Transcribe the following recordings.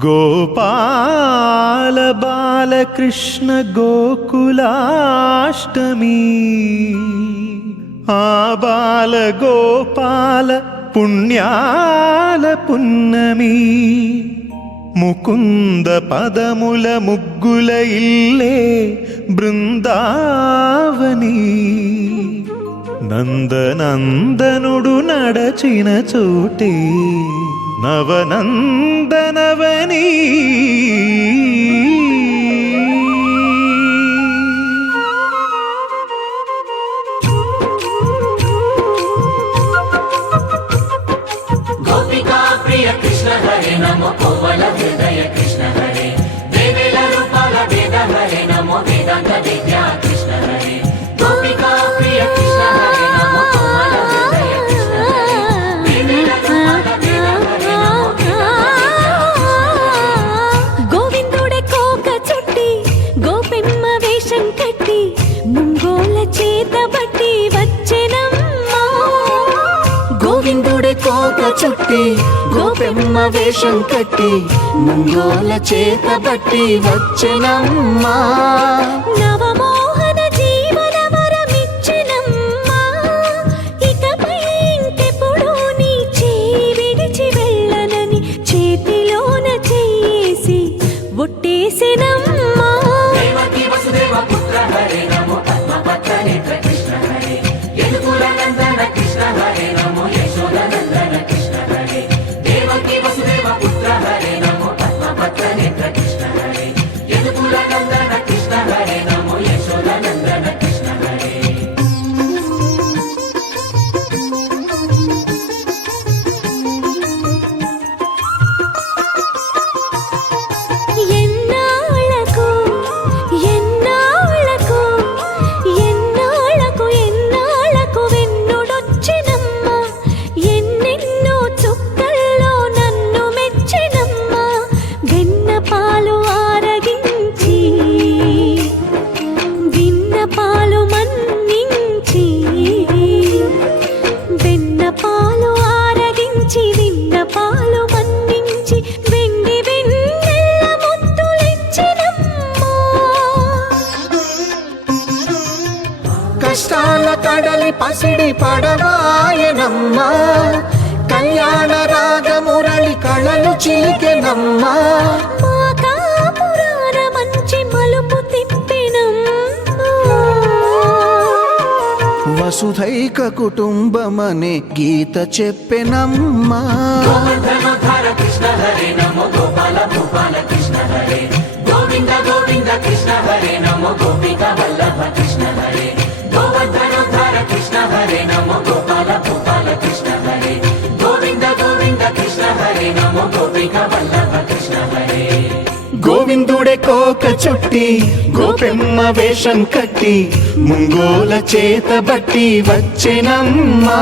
గోపాల బాలకృష్ణ గోకులాష్టమి ఆ బాల గోపాల పుణ్యాల పున్నమి ముకుంద పదముల ముగ్గుల ఇల్లే బృందావని నందనందనుడు నడచిన చోటే నవనందనవని గోపికా ప్రియ కృష్ణ హరే నమో కోవల హృదయ కృష్ణ హరే దేవేల రూపాల వేద హరే నమో వేదాంత విద్యా కృష్ణ హరే గోపికా ప్రియ కృష్ణ హరే నమో కోవల హృదయ కృష్ణ హరే దేవేల రూపాల వేద హరే నమో గోవిందుడే కోక చుట్టి గోపెమ్మ వేషం కట్టి ముంగోల చేత బట్టి వచ్చెనమ్మా గోవిందుడే కోక చుట్టి గోపెమ్మ వేషం కట్టి ముంగోల చేత బట్టి వచ్చెనమ్మా నవమోహన జీవన వరమిచ్చెనమ్మా ఇకపై ఇంకెప్పుడు నీ చేయి విడిచి వెళ్ళనని చేతిలోన చేసి ఒట్టేసెనమ్మా దేవకీ వసుదేవ పుత్ర హరే నమో పద్మపత్ర నేత్ర కృష్ణ హరే యదుకుల నందన కృష్ణ హరే నమో యశోద నందన కృష్ణ హరే దేవకీ వసుదేవ పుత్ర హరే నమో పద్మపత్ర నేత్ర కృష్ణ హరే యదుకుల నందన కృష్ణ హరే నమో యశోద నందన కృష్ణ హరే ఎన్నాళ్ళకు ఎన్నాళ్ళకు ఎన్నాళ్ళకు ఎన్నాళ్ళకు వెన్నుడొచ్చినమ్మా ఎన్నెన్నో చుక్కల్లో నన్ను మెచ్చినమ్మా వెన్న పాలు ఆరగించి విన్న పాలు మన్నించి వెన్న పాలు ఆరగించి విన్న పాలు మన్నించి వెండి వెన్నెల్ల ముద్దులిచ్చినమ్మా కష్టాల కడలి పసిడి పడవాయనమ్మా కళ్యాణ రాగ మురళి కళలు చిలికెనమ్మా మా కాపురాన మంచి మలుపు తిప్పినమ్మా వసుధైక కుటుంబమనే గీత చెప్పెనమ్మా గోవర్ధనోద్ధార కృష్ణ హరే నమో గోపాల భూపాల కృష్ణ హరే గోవింద గోవింద కృష్ణ హరే నమో గోపికా వల్లభ కృష్ణ హరే గోవర్ధనోద్ధార కృష్ణ హరే నమో గోపాల భూపాల కృష్ణ హరే గోవింద గోవింద కృష్ణ హరే నమో గోపికా వల్లభ కృష్ణ హరే గోవిందుడే కోక చుట్టి గోపెమ్మ వేషం కట్టి ముంగోల చేత బట్టి వచ్చెనమ్మా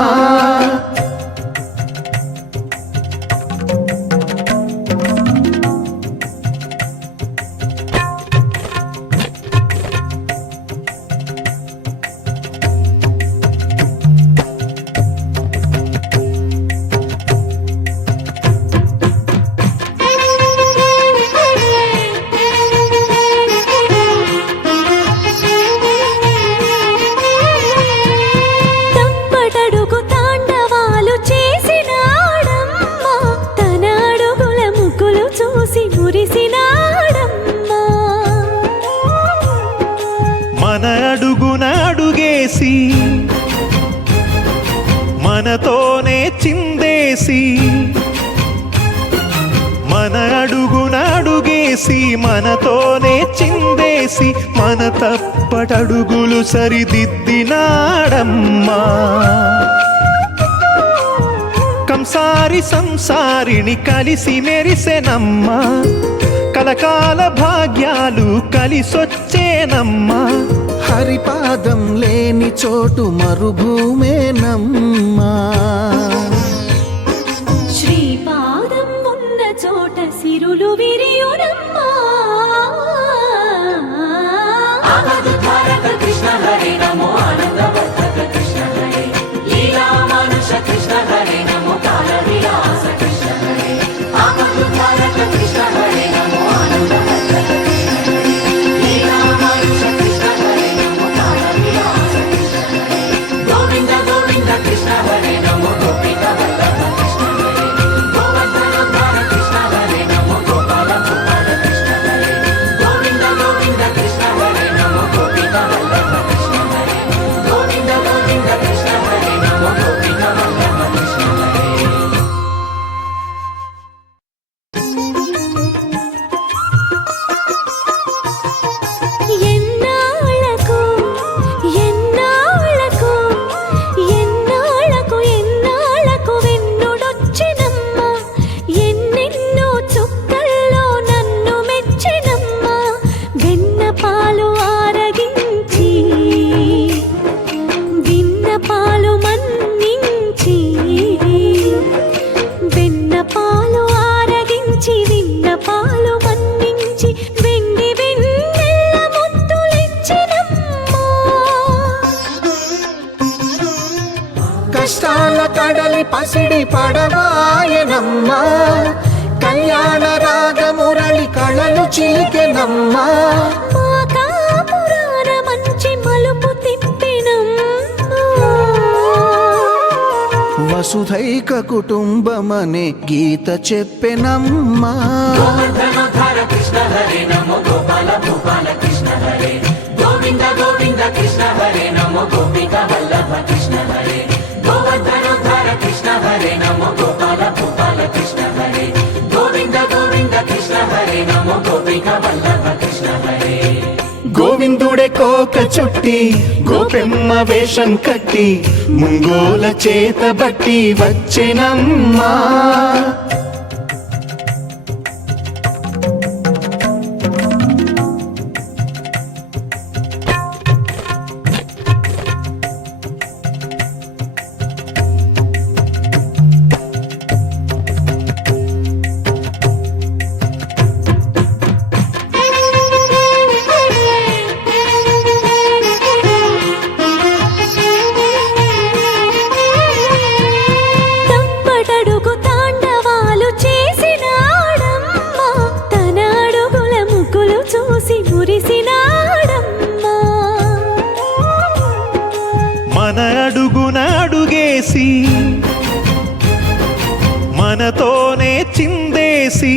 తప్పటడుగు తాండవాలు చేసినాడమ్మా తన అడుగుల ముగ్గులు చూసి మురిసినాడమ్మా మన అడుగున అడుగేసి మనతోనే చిందేసి మన అడుగున అడుగేసి మనతోనే చిందేసి మన తప్పటడుగులు సరిదిద్దినాడమ్మా కంసారి సంసారిని కలిసి మెరిసెనమ్మా కలకాల భాగ్యాలు కలిసొచ్చేనమ్మా హరిపాదం లేని చోటు మరుభూమేనమ్మా శ్రీపాదం ఉన్న చోట సిరులు విరియునమ్మా ఆనందధారక కృష్ణ హరే నమో ఆనందవర్ధక కృష్ణ హరే లీలా మానుష కృష్ణ హరే నమో కాల విలాస కృష్ణ హరే ఆనందధారక కృష్ణ హరే పాల కడలి పసిడి పడవాయనమ్మా కళ్యాణ రాగమురళి కళలు చిలికెనమ్మా మా కాపురాన మంచి మలుపు తిప్పినమ్మా వసుధైక కుటుంబమనే గీత చెప్పెనమ్మా గోవర్ధనోద్ధార కృష్ణ హరే నమో గోపాల భూపాల కృష్ణ హరే గోవింద గోవింద కృష్ణ హరే నమో గోపికా వల్లభ కృష్ణ హరే గోవర్ధనోద్ధార కృష్ణ హరే నమో గోపాల భూపాల కృష్ణ హరే గోవింద గోవింద కృష్ణ హరే నమో గోపికా వల్లభ కృష్ణ హరే గోవిందుడే కోక చుట్టి గోపెమ్మ వేషం కట్టి ముంగోల చేత బట్టి వచ్చెనమ్మా తప్పటడుగు తాండవాలు చేసినాడమ్మా తన అడుగుల ముగ్గులు చూసి మురిసినాడమ్మా మన అడుగున అడుగేసి మనతోనే చిందేసి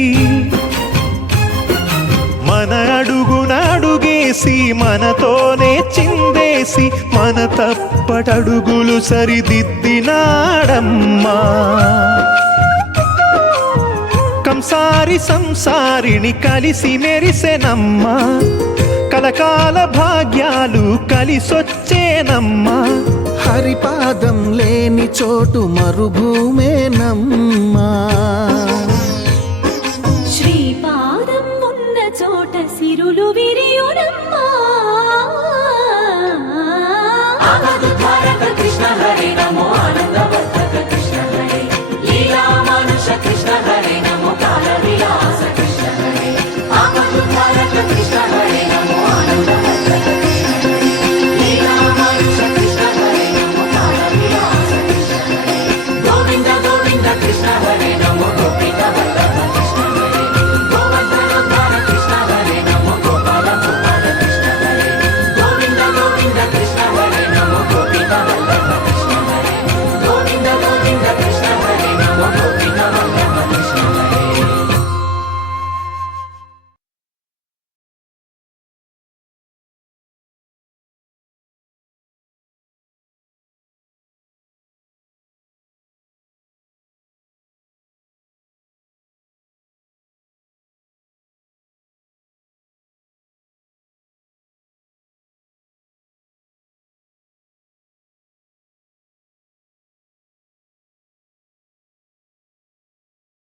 మన అడుగున అడుగేసి మనతోనే చిందేసి మన తప్పటడుగులు సరిదిద్దినాడమ్మా కంసారి సంసారిని కలిసి మెరిసెనమ్మా కలకాల భాగ్యాలు కలిసొచ్చేనమ్మా హరిపాదం లేని చోటు మరుభూమేనమ్మా శ్రీపాదం ఉన్న చోట సిరులు విరియునమ్మా ఆపదుద్ధారక కృష్ణ హరే నమో ఆనందవర్ధక కృష్ణ హరే లీలా మానుష కృష్ణ హరే నమో కాల విలాస కృష్ణ హరే ఆపదుద్ధారక కృష్ణ హరే నమో ఆనందవర్ధక కృష్ణ హరే లీలా మానుష కృష్ణ హరే నమో కాల విలాస కృష్ణ హరే గోవింద గోవింద కృష్ణ హరే